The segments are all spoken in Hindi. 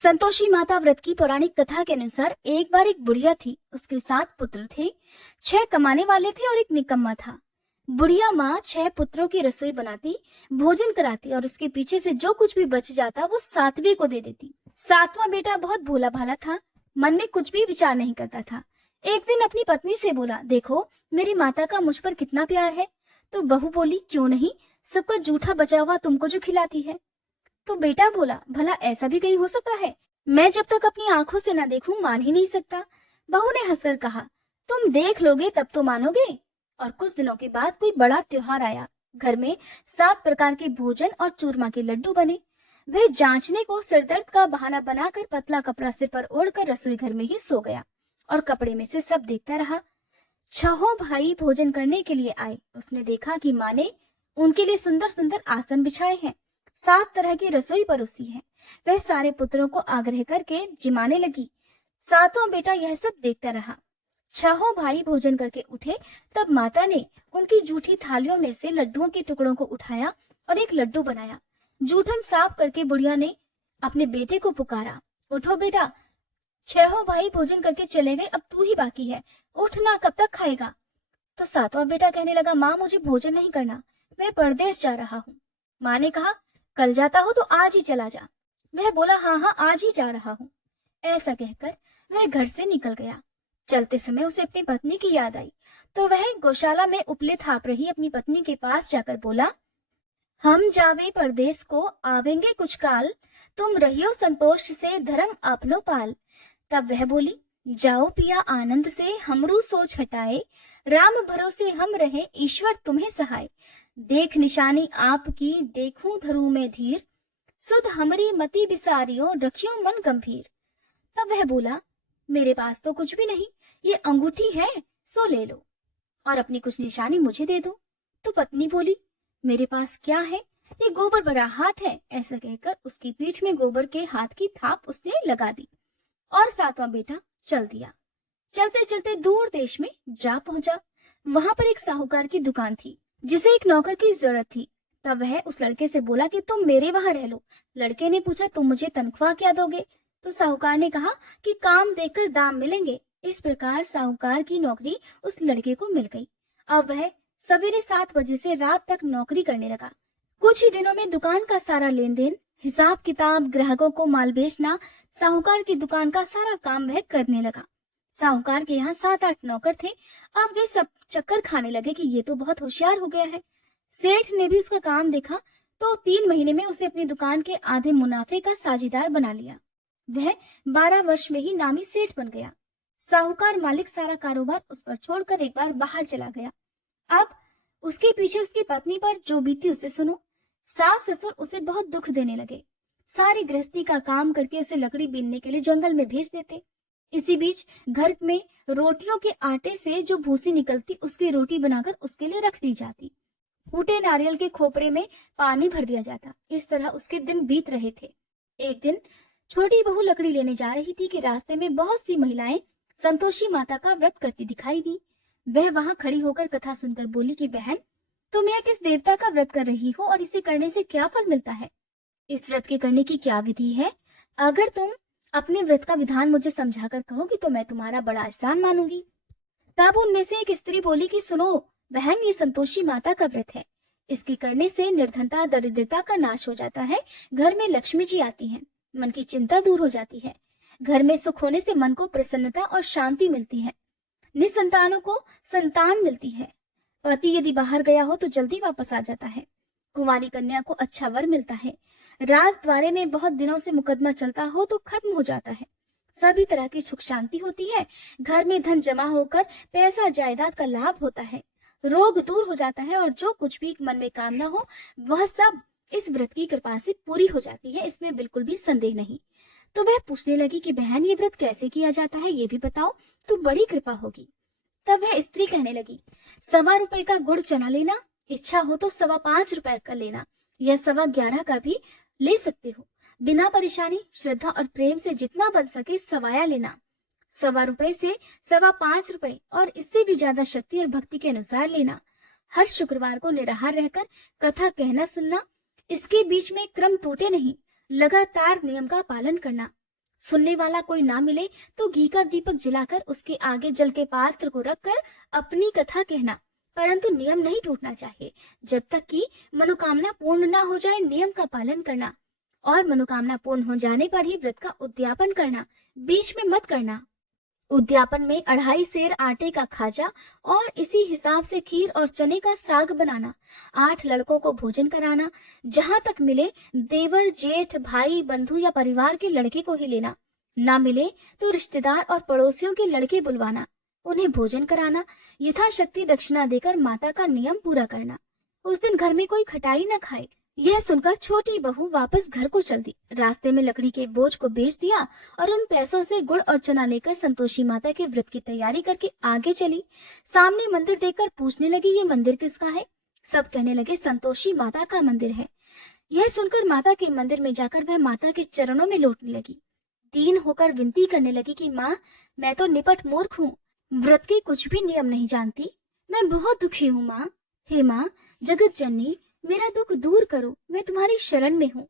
संतोषी माता व्रत की पौराणिक कथा के अनुसार एक बार एक बुढ़िया थी। उसके 7 पुत्र थे। 6 कमाने वाले थे और एक निकम्मा था। बुढ़िया माँ 6 पुत्रों की रसोई बनाती, भोजन कराती और उसके पीछे से जो कुछ भी बच जाता वो 7वें को दे देती। 7वां बेटा बहुत भोला भाला था, मन में कुछ भी विचार नहीं करता था। एक दिन अपनी पत्नी से बोला, देखो मेरी माता का मुझ पर कितना प्यार है। तो बहू बोली, क्यों नहीं, सबका जूठा बचा हुआ तुमको जो खिलाती है। तो बेटा बोला, भला ऐसा भी कहीं हो सकता है, मैं जब तक अपनी आंखों से न देखूं मान ही नहीं सकता। बहू ने हंसकर कहा, तुम देख लोगे तब तो मानोगे। और कुछ दिनों के बाद कोई बड़ा त्योहार आया। घर में 7 प्रकार के भोजन और चूरमा के लड्डू बने। वह जांचने को सिरदर्द का बहाना बनाकर पतला कपड़ा सिर पर ओढ़कर रसोई घर में ही सो गया और कपड़े में से सब देखता रहा। 6 भाई भोजन करने के लिए आए। उसने देखा कि माँ ने उनके लिए सुंदर सुंदर आसन बिछाए हैं, 7 तरह की रसोई परोसी है। वह सारे पुत्रों को आग्रह करके जिमाने लगी। 7वां बेटा यह सब देखता रहा। 6 भाई भोजन करके उठे, तब माता ने उनकी जूठी थालियों में से लड्डुओं के टुकड़ों को उठाया और एक लड्डू बनाया। जूठन साफ करके बुढ़िया ने अपने बेटे को पुकारा, उठो बेटा, 6 भाई भोजन करके चले गए, अब तू ही बाकी है, उठना, कब तक खाएगा। तो 7वां बेटा कहने लगा, माँ मुझे भोजन नहीं करना, मैं परदेश जा रहा हूँ। माँ ने कहा, कल जाता हो तो आज ही चला जा। वह बोला, हाँ हाँ आज ही जा रहा हूँ। ऐसा कहकर वह घर से निकल गया। चलते समय उसे अपनी पत्नी की याद आई, तो वह गौशाला में उपले थाप रही अपनी पत्नी के पास जाकर बोला, हम जावे परदेस को आवेंगे कुछ काल, तुम रहियो संतोष से धर्म आपनो पाल। तब वह बोली, जाओ पिया आनंद से हमरू सोच हटाए, राम भरोसे हम रहे ईश्वर तुम्हें सहाय। देख निशानी आपकी देखूं धरू में धीर, सुध हमरी मति बिसारियो रखियो मन गंभीर। तब वह बोला, मेरे पास तो कुछ भी नहीं, ये अंगूठी है सो ले लो और अपनी कुछ निशानी मुझे दे दो। तो पत्नी बोली, मेरे पास क्या है, ये गोबर भरा हाथ है। ऐसा कहकर उसकी पीठ में गोबर के हाथ की थाप उसने लगा दी और 7वां बेटा चल दिया। चलते चलते दूर देश में जा पहुंचा। वहां पर एक साहूकार की दुकान थी जिसे एक नौकर की जरूरत थी। तब वह उस लड़के से बोला कि तुम मेरे वहां रह लो। लड़के ने पूछा, तुम मुझे तनख्वाह क्या दोगे। तो साहूकार ने कहा कि काम देकर दाम मिलेंगे। इस प्रकार साहूकार की नौकरी उस लड़के को मिल गई। अब वह सवेरे 7 बजे से रात तक नौकरी करने लगा। कुछ ही दिनों में दुकान का सारा लेन देन, हिसाब किताब, ग्राहकों को माल बेचना, साहूकार की दुकान का सारा काम वह करने लगा। साहूकार के यहाँ 7-8 नौकर थे। अब वे सब चक्कर खाने लगे कि ये तो बहुत होशियार हो गया है। सेठ ने भी उसका काम देखा तो 3 महीने में उसे अपनी दुकान के आधे मुनाफे का साझीदार बना लिया। वह 12 वर्ष में ही नामी सेठ बन गया। साहूकार मालिक सारा कारोबार उस पर छोड़कर एक बार बाहर चला गया। अब उसके पीछे उसकी पत्नी पर जो बीती उसे सुनो। सास ससुर उसे बहुत दुख देने लगे। सारी गृहस्थी का काम करके उसे लकड़ी बीनने के लिए जंगल में भेज देते। इसी बीच घर में रोटियों के आटे से जो भूसी निकलती उसकी रोटी बनाकर उसके लिए रख दी जाती। फूटे नारियल के खोपरे में पानी भर दिया जाता। इस तरह उसके दिन बीत रहे थे। एक दिन छोटी बहू लकड़ी लेने जा रही थी कि रास्ते में बहुत सी महिलाएं संतोषी माता का व्रत करती दिखाई दी। वह वहां खड़ी होकर कथा सुनकर बोली कि बहन, तुम यह किस देवता का व्रत कर रही हो और इसे करने से क्या फल मिलता है? इस व्रत के करने की क्या विधि है? अगर तुम अपने व्रत का विधान मुझे समझाकर कहोगी तो मैं तुम्हारा बड़ा एहसान मानूंगी। तब उनमें से एक स्त्री बोली कि सुनो बहन, ये संतोषी माता का व्रत है। इसके करने से निर्धनता दरिद्रता का नाश हो जाता है, घर में लक्ष्मी जी आती हैं, मन की चिंता दूर हो जाती है, घर में सुख होने से मन को प्रसन्नता और शांति मिलती है, निसंतानों को संतान मिलती है, पति यदि बाहर गया हो तो जल्दी वापस आ जाता है, कुंवारी कन्या को अच्छा वर मिलता है, राजद्वारे में बहुत दिनों से मुकदमा चलता हो तो खत्म हो जाता है, सभी तरह की सुख शांति होती है, घर में धन जमा होकर पैसा जायदाद का लाभ होता है, रोग दूर हो जाता है और जो कुछ भी मन में कामना हो वह सब इस व्रत की कृपा से पूरी हो जाती है, इसमें बिल्कुल भी संदेह नहीं। तो वह पूछने लगी कि बहन, ये व्रत कैसे किया जाता है, ये भी बताओ तो बड़ी कृपा होगी। तब वह स्त्री कहने लगी, 1.25 रुपए का गुड़ चना लेना, इच्छा हो तो 5.25 रुपए का लेना या 11.25 का भी ले सकते हो। बिना परेशानी, श्रद्धा और प्रेम से जितना बन सके सवाया लेना। 1.25 रुपए से 5.25 रुपए और इससे भी ज्यादा शक्ति और भक्ति के अनुसार लेना। हर शुक्रवार को निराहार रहकर कथा कहना सुनना। इसके बीच में क्रम टूटे नहीं, लगातार नियम का पालन करना। सुनने वाला कोई ना मिले तो घी का दीपक जलाकर उसके आगे जल के पात्र को रखकर अपनी कथा कहना, परंतु नियम नहीं टूटना चाहिए। जब तक कि मनोकामना पूर्ण ना हो जाए नियम का पालन करना, और मनोकामना पूर्ण हो जाने पर ही व्रत का उद्यापन करना, बीच में मत करना। उद्यापन में 2.5 सेर आटे का खाजा और इसी हिसाब से खीर और चने का साग बनाना, 8 लड़कों को भोजन कराना, जहां तक मिले देवर जेठ भाई बंधु या परिवार के लड़के को ही लेना, ना मिले तो रिश्तेदार और पड़ोसियों के लड़के बुलवाना, उन्हें भोजन कराना, यथाशक्ति दक्षिणा देकर माता का नियम पूरा करना। उस दिन घर में कोई खटाई न खाए। यह सुनकर छोटी बहू वापस घर को चल दी। रास्ते में लकड़ी के बोझ को बेच दिया और उन पैसों से गुड़ और चना लेकर संतोषी माता के व्रत की तैयारी करके आगे चली। सामने मंदिर देखकर पूछने लगी, ये मंदिर किसका है? सब कहने लगे, संतोषी माता का मंदिर है। यह सुनकर माता के मंदिर में जाकर वह माता के चरणों में लौटने लगी। दीन होकर विनती करने लगी कि माँ, मैं तो निपट मूर्ख हूँ, व्रत के कुछ भी नियम नहीं जानती, मैं बहुत दुखी हूँ माँ। हे माँ जगत जननी, मेरा दुख दूर करो, मैं तुम्हारी शरण में हूँ।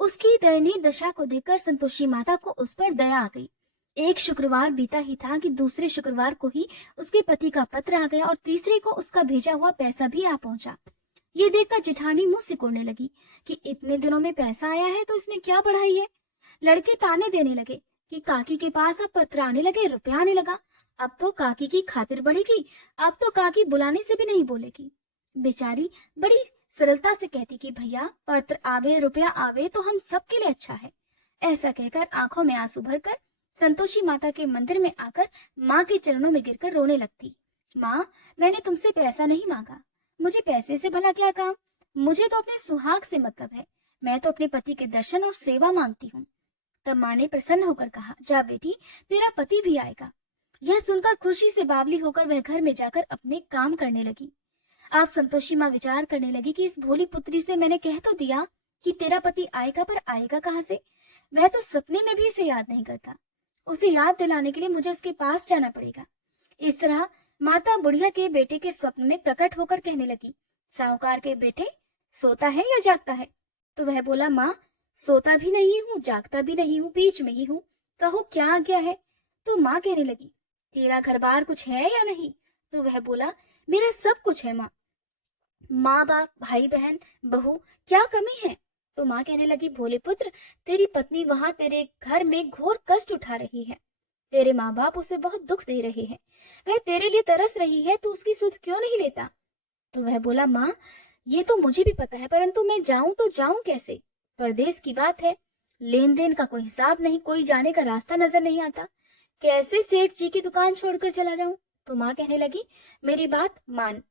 उसकी दयनीय दशा को देखकर संतोषी माता को उस पर दया आ गई। एक शुक्रवार बीता ही था कि दूसरे शुक्रवार को ही उसके पति का पत्र आ गया और तीसरे को उसका भेजा हुआ पैसा भी आ पहुंचा। ये देखकर जेठानी मुंह सिकोड़ने लगी कि इतने दिनों में पैसा आया है तो इसमें क्या बढ़ाई है। लड़के ताने देने लगे कि काकी के पास अब पत्र आने लगे, रुपया आने लगा, अब तो काकी की खातिर बढ़ेगी, अब तो काकी बुलाने से भी नहीं बोलेगी। बेचारी बड़ी सरलता से कहती कि भैया पत्र आवे रुपया आवे तो हम सबके लिए अच्छा है। ऐसा कहकर आंखों में आंसू भरकर संतोषी माता के मंदिर में आकर माँ के चरणों में गिरकर रोने लगती। माँ, मैंने तुमसे पैसा नहीं मांगा, मुझे पैसे से भला क्या काम, मुझे तो अपने सुहाग से मतलब है, मैं तो अपने पति के दर्शन और सेवा मांगती हूँ। तब माँ ने प्रसन्न होकर कहा, जा बेटी, तेरा पति भी आएगा। यह सुनकर खुशी से बावली होकर वह घर में जाकर अपने काम करने लगी। आप संतोषी माँ विचार करने लगी कि इस भोली पुत्री से मैंने कह तो दिया कि तेरा पति आएगा, पर आएगा कहाँ से? वह तो सपने में भी इसे याद नहीं करता। उसे याद दिलाने के लिए मुझे उसके पास जाना पड़ेगा। इस तरह माता बुढ़िया के बेटे के स्वप्न में प्रकट होकर कहने लगी, साहूकार के बेटे, सोता है या जागता है? तो वह बोला, माँ, सोता भी नहीं हूँ, जागता भी नहीं हूँ, बीच में ही हूँ, कहो क्या आज्ञा है? तो माँ कहने लगी, तेरा घर बार कुछ है या नहीं? तो वह बोला, मेरा सब कुछ है माँ, माँ बाप भाई बहन बहू, क्या कमी है? तो माँ कहने लगी, भोले पुत्र, तेरी पत्नी वहां तेरे घर में घोर कष्ट उठा रही है, तेरे माँ बाप उसे बहुत दुख दे रहे हैं, वह तेरे लिए तरस रही है, तू उसकी सुध क्यों नहीं लेता? तो वह बोला, माँ, ये तो मुझे भी पता है, परंतु मैं जाऊं तो जाऊं कैसे? परदेश की बात है, लेन देन का कोई हिसाब नहीं, कोई जाने का रास्ता नजर नहीं आता, कैसे सेठ जी की दुकान छोड़कर चला जाऊं? तो माँ कहने लगी, मेरी बात मान,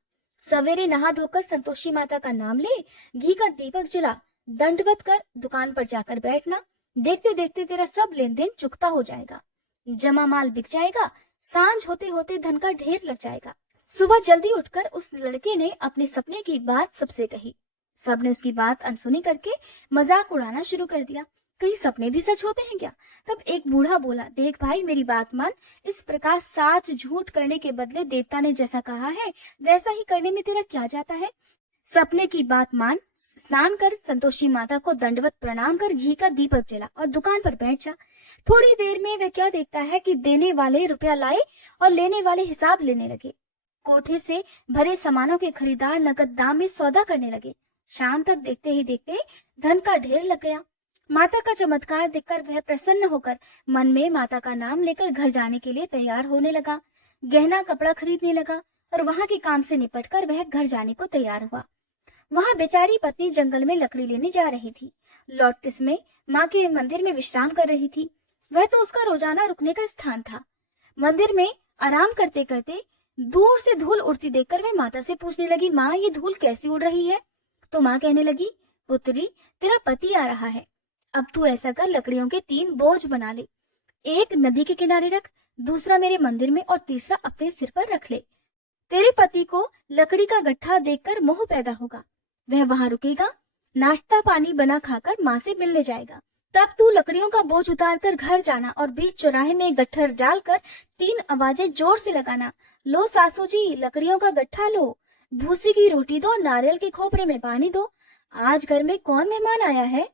सवेरे नहा धोकर संतोषी माता का नाम ले, घी का दीपक जला, दंडवत कर दुकान पर जाकर बैठना, देखते देखते तेरा सब लेन देन चुकता हो जाएगा, जमा माल बिक जाएगा, सांझ होते होते धन का ढेर लग जाएगा। सुबह जल्दी उठकर उस लड़के ने अपने सपने की बात सबसे कही। सबने उसकी बात अनसुनी करके मजाक उड़ाना शुरू कर दिया, कहीं सपने भी सच होते हैं क्या? तब एक बूढ़ा बोला, देख भाई, मेरी बात मान, इस प्रकार साच झूठ करने के बदले देवता ने जैसा कहा है वैसा ही करने में तेरा क्या जाता है? सपने की बात मान, स्नान कर, संतोषी माता को दंडवत प्रणाम कर, घी का दीपक जला और दुकान पर बैठ जा। थोड़ी देर में वह क्या देखता है कि देने वाले रुपया लाए और लेने वाले हिसाब लेने लगे। कोठे से भरे सामानों के खरीदार नगद दाम में सौदा करने लगे। शाम तक देखते ही देखते धन का ढेर लग गया। माता का चमत्कार देखकर वह प्रसन्न होकर मन में माता का नाम लेकर घर जाने के लिए तैयार होने लगा। गहना कपड़ा खरीदने लगा और वहां के काम से निपटकर वह घर जाने को तैयार हुआ। वहां बेचारी पत्नी जंगल में लकड़ी लेने जा रही थी। लौटते समय माँ के मंदिर में विश्राम कर रही थी। वह तो उसका रोजाना रुकने का स्थान था। मंदिर में आराम करते करते दूर से धूल उड़ती देखकर वह माता से पूछने लगी, माँ, ये धूल कैसी उड़ रही है? तो माँ कहने लगी, पुत्री, तेरा पति आ रहा है, अब तू ऐसा कर, लकड़ियों के 3 बोझ बना ले, एक नदी के किनारे रख, दूसरा मेरे मंदिर में और तीसरा अपने सिर पर रख ले। तेरे पति को लकड़ी का गट्ठा देखकर मोह पैदा होगा, वह वहां रुकेगा, नाश्ता पानी बना खाकर माँ से मिलने जाएगा। तब तू लकड़ियों का बोझ उतार कर घर जाना और बीच चौराहे में गट्ठर डालकर 3 आवाजें जोर से लगाना, लो सासू जी, लकड़ियों का गट्ठा लो, भूसी की रोटी दो, नारियल के खोपरे में पानी दो, आज घर में कौन मेहमान आया है?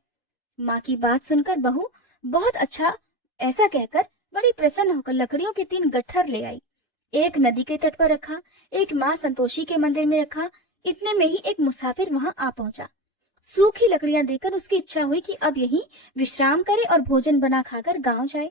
माँ की बात सुनकर बहू बहुत अच्छा ऐसा कहकर बड़ी प्रसन्न होकर लकड़ियों के 3 गट्ठर ले आई। एक नदी के तट पर रखा, एक माँ संतोषी के मंदिर में रखा। इतने में ही एक मुसाफिर वहां आ पहुंचा। सूखी लकड़ियां देखकर उसकी इच्छा हुई कि अब यहीं विश्राम करे और भोजन बना खाकर गांव जाए।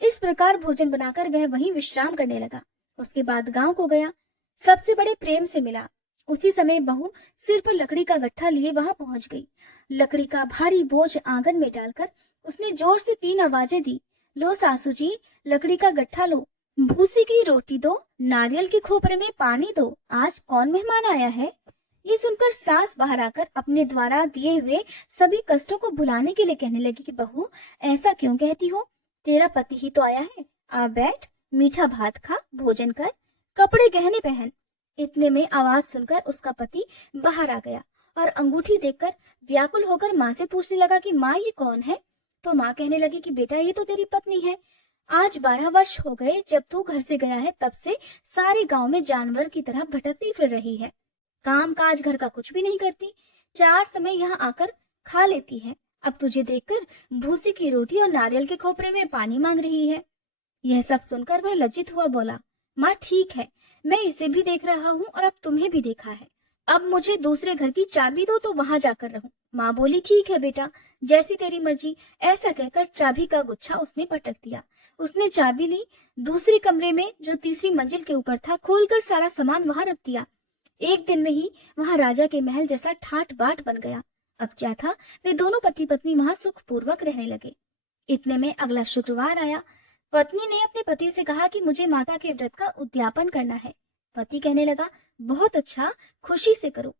इस प्रकार भोजन बनाकर वह वहीं विश्राम करने लगा। उसके बाद गांव को गया, सबसे बड़े प्रेम से मिला। उसी समय बहू सिर पर लकड़ी का गट्ठा लिए वहां पहुंच गई। लकड़ी का भारी बोझ आंगन में डालकर उसने जोर से 3 आवाजें दी। लो सासू जी, लकड़ी का गट्ठा लो, भूसी की रोटी दो, नारियल के खोपरे में पानी दो, आज कौन मेहमान आया है। ये सुनकर सास बाहर आकर अपने द्वारा दिए हुए सभी कष्टों को भुलाने के लिए कहने लगी कि बहू, ऐसा क्यों कहती हो, तेरा पति ही तो आया है, आ बैठ, मीठा भात खा, भोजन कर, कपड़े गहने पहन। इतने में आवाज सुनकर उसका पति बाहर आ गया और अंगूठी देखकर व्याकुल होकर माँ से पूछने लगा कि माँ ये कौन है। तो माँ कहने लगी कि बेटा ये तो तेरी पत्नी है। आज 12 वर्ष हो गए जब तू घर से गया है, तब से सारे गांव में जानवर की तरह भटकती फिर रही है। काम काज घर का कुछ भी नहीं करती, 4 समय यहाँ आकर खा लेती है। अब तुझे देखकर भूसी की रोटी और नारियल के खोपरे में पानी मांग रही है। यह सब सुनकर वह लज्जित हुआ, बोला, माँ ठीक है, मैं इसे भी देख रहा हूँ और अब तुम्हें भी देखा है। अब मुझे दूसरे घर की चाबी दो तो वहां जाकर रहूं। माँ बोली, ठीक है बेटा, जैसी तेरी मर्जी। ऐसा कहकर चाबी का गुच्छा उसने पटक दिया। उसने चाबी ली, दूसरी कमरे में जो तीसरी मंजिल के ऊपर था खोलकर सारा सामान वहां रख दिया। एक दिन में ही वहां राजा के महल जैसा ठाट बाट बन गया। अब क्या था, वे दोनों पति पत्नी वहां सुखपूर्वक रहने लगे। इतने में अगला शुक्रवार आया। पत्नी ने अपने पति से कहा कि मुझे माता के व्रत का उद्यापन करना है। पति कहने लगा, बहुत अच्छा, खुशी से करो।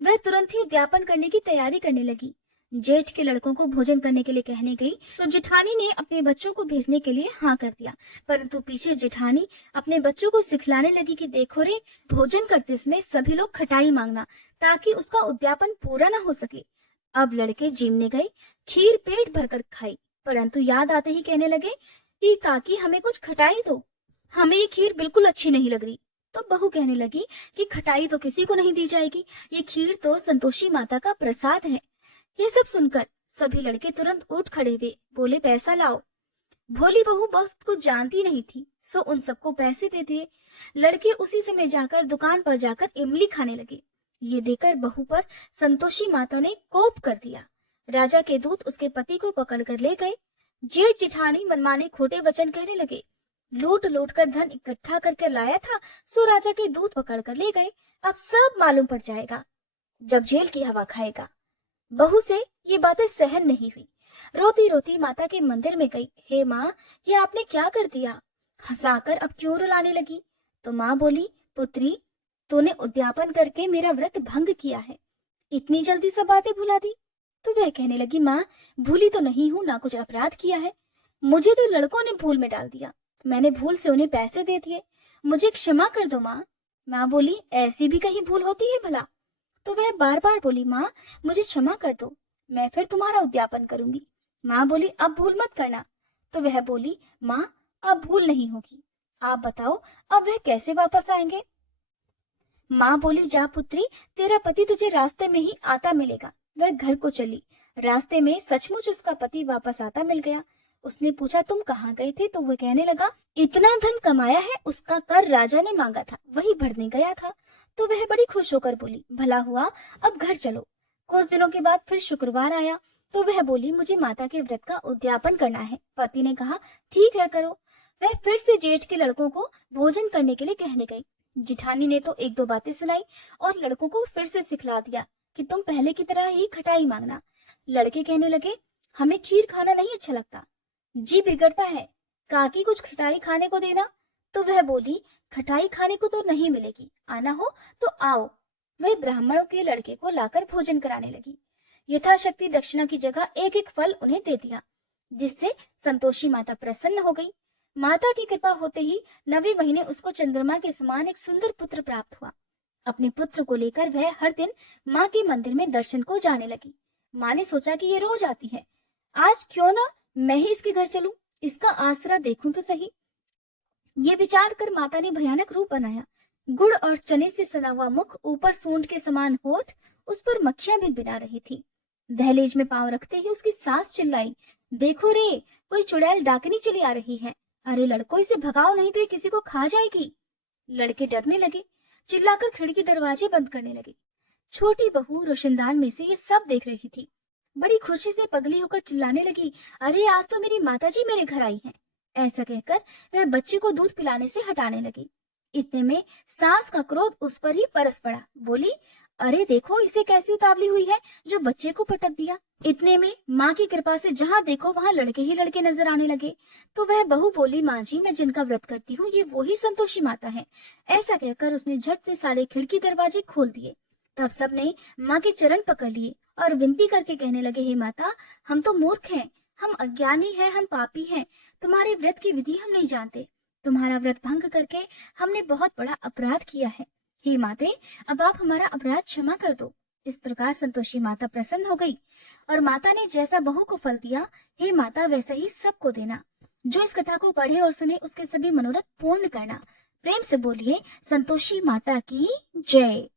वह तुरंत ही उद्यापन करने की तैयारी करने लगी। जेठ के लड़कों को भोजन करने के लिए कहने गई तो जेठानी ने अपने बच्चों को भेजने के लिए हाँ कर दिया, परंतु पीछे जेठानी अपने बच्चों को सिखलाने लगी कि देखो रे, भोजन करते समय सभी लोग खटाई मांगना ताकि उसका उद्यापन पूरा ना हो सके। अब लड़के जिमने गए, खीर पेट भरकर खाई, परंतु याद आते ही कहने लगे कि काकी हमें कुछ खटाई दो, हमें ये खीर बिल्कुल अच्छी नहीं लग रही। तो बहू कहने लगी कि खटाई तो किसी को नहीं दी जाएगी, ये खीर तो संतोषी माता का प्रसाद है। यह सब सुनकर सभी लड़के तुरंत उठ खड़े हुए, बोले, पैसा लाओ। भोली बहू बहुत कुछ जानती नहीं थी, सो उन सबको पैसे दे दिए। लड़के उसी समय जाकर दुकान पर जाकर इमली खाने लगे। ये देखकर बहू पर संतोषी माता ने कोप कर दिया। राजा के दूत उसके पति को पकड़कर ले गए। जेठ जेठानी मनमाने खोटे वचन कहने लगे। लूट लूट कर धन इकट्ठा करके लाया था, सो राजा के दूत पकड़ कर ले गए। अब सब मालूम पड़ जाएगा जब जेल की हवा खाएगा। बहू से ये बातें सहन नहीं हुई। रोती रोती माता के मंदिर में गई। हे माँ, ये आपने क्या कर दिया? हंसाकर अब क्यों रुलाने लगी? तो माँ बोली, पुत्री, तूने उद्यापन करके मेरा व्रत भंग किया है, इतनी जल्दी सब बातें भुला दी। तो वह कहने लगी, माँ, भूली तो नहीं हूँ, ना कुछ अपराध किया है, मुझे तो लड़कों ने भूल में डाल दिया, मैंने भूल से उन्हें पैसे दे दिए, मुझे क्षमा कर दो माँ। माँ बोली, ऐसी भी कहीं भूल होती है भला? तो वह बार बार बोली, माँ मुझे क्षमा कर दो, मैं फिर तुम्हारा उद्यापन करूंगी। माँ बोली, अब भूल मत करना। तो वह बोली, माँ अब भूल नहीं होगी, आप बताओ अब वह कैसे वापस आएंगे? माँ बोली, जा पुत्री, तेरा पति तुझे रास्ते में ही आता मिलेगा। वह घर को चली। रास्ते में सचमुच उसका पति वापस आता मिल गया। उसने पूछा, तुम कहाँ गए थे? तो वह कहने लगा, इतना धन कमाया है, उसका कर राजा ने मांगा था, वही भरने गया था। तो वह बड़ी खुश होकर बोली, भला हुआ, अब घर चलो। कुछ दिनों के बाद फिर शुक्रवार आया तो वह बोली, मुझे माता के व्रत का उद्यापन करना है। पति ने कहा, ठीक है, करो। वह फिर से जेठ के लड़कों को भोजन करने के लिए कहने गई। जिठानी ने तो 1-2 बातें सुनाई और लड़कों को फिर से सिखला दिया कि तुम पहले की तरह ही खटाई मांगना। लड़के कहने लगे, हमें खीर खाना नहीं अच्छा लगता, जी बिगड़ता है, काकी कुछ खटाई खाने को देना। तो वह बोली, खटाई खाने को तो नहीं मिलेगी, आना हो तो आओ। वह ब्राह्मणों के लड़के को लाकर भोजन कराने लगी। यथाशक्ति दक्षिणा की जगह 1-1 फल उन्हें दे दिया, जिससे संतोषी माता प्रसन्न हो गई। माता की कृपा होते ही 9वें महीने उसको चंद्रमा के समान एक सुंदर पुत्र प्राप्त हुआ। अपने पुत्र को लेकर वह हर दिन माँ के मंदिर में दर्शन को जाने लगी। माँ ने सोचा कि ये रोज आती है, आज क्यों ना मैं ही इसके घर चलूं, इसका आसरा देखूं तो सही। ये विचार कर माता ने भयानक रूप बनाया। गुड़ और चने से सना हुआ मुख, ऊपर सूंड के समान होठ, उस पर मक्खियां भी बिना रही थी। दहलीज में पांव रखते ही उसकी सास चिल्लाई, देखो रे, कोई चुड़ैल डाकनी चली आ रही है। अरे लड़कों, इसे भगाओ नहीं तो ये किसी को खा जाएगी। लड़के डरने लगे, चिल्लाकर खिड़की दरवाजे बंद करने लगे। छोटी बहू रोशनदान में से ये सब देख रही थी। बड़ी खुशी से पगली होकर चिल्लाने लगी, अरे आज तो मेरी माताजी मेरे घर आई हैं। ऐसा कहकर वह बच्चे को दूध पिलाने से हटाने लगी। इतने में सास का क्रोध उस पर ही बरस पड़ा। बोली, अरे देखो इसे कैसी उतावली हुई है जो बच्चे को पटक दिया। इतने में माँ की कृपा से जहाँ देखो वहाँ लड़के ही लड़के नजर आने लगे। तो वह बहू बोली, माँ जी, मैं जिनका व्रत करती हूँ ये वो ही संतोषी माता है। ऐसा कहकर उसने झट से सारे खिड़की दरवाजे खोल दिए। तब सबने माँ के चरण पकड़ लिए और विनती करके कहने लगे, हे माता, हम तो मूर्ख हैं, हम अज्ञानी हैं, हम पापी हैं। तुम्हारे व्रत की विधि हम नहीं जानते। तुम्हारा व्रत भंग करके हमने बहुत बड़ा अपराध किया है। हे माते, अब आप हमारा अपराध क्षमा कर दो। इस प्रकार संतोषी माता प्रसन्न हो गई और माता ने जैसा बहू को फल दिया, हे माता वैसा ही सबको देना। जो इस कथा को पढ़े और सुने उसके सभी मनोरथ पूर्ण करना। प्रेम से बोलिए संतोषी माता की जय।